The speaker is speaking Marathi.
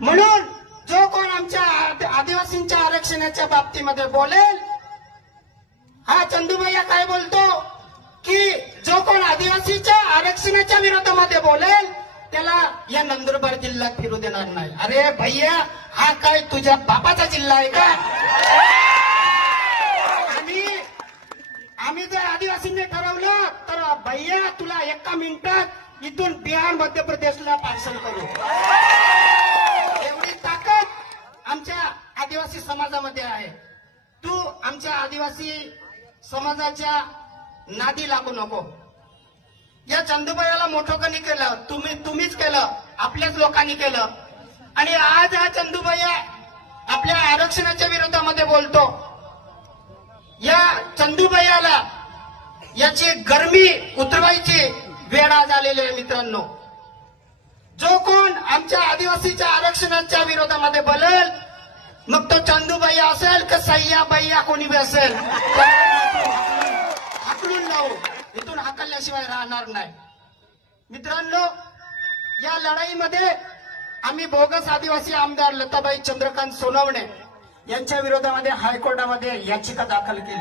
म्हणून जो कोण आमच्या आदिवासींच्या आरक्षणाच्या बाबतीमध्ये बोलेल हा चंदूभैया काय बोलतो? की जो कोण आदिवासीच्या आरक्षणाच्या विरोधामध्ये बोलेल त्याला या नंदुरबार जिल्ह्यात फिरू देणार नाही. अरे भैया हा काय तुझ्या बापाचा जिल्हा आहे का? आम्ही आम्ही जर आदिवासींनी ठरवलं तर भैया तुला एका मिनिटात इथून बिहार मध्य आदिवासी समाजामध्ये आहे. तू आमच्या आदिवासी समाजाच्या नादी लागू नको. या चंदुबाईला मोठोकांनी केलं तुम्ही तुम्हीच केलं आपल्याच लोकांनी केलं. आणि आज हा चंदुबाई आपल्या आरक्षणाच्या विरोधामध्ये बोलतो. या चंदूबाईला याची गरमी उतरवायची वेळ आज आलेली आहे मित्रांनो. जो कोण आमच्या आदिवासीच्या आरक्षणाच्या विरोधामध्ये बोलेल मग तो चंदूबाई असेल का सय्या बैया कोणी बी असेल? हाकडून लावू. इथून हाकलल्याशिवाय राहणार नाही. मित्रांनो या लढाईमध्ये आम्ही बोगस आदिवासी आमदार लताबाई चंद्रकांत सोनवणे यांच्या विरोधामध्ये हायकोर्टामध्ये याचिका दाखल केली.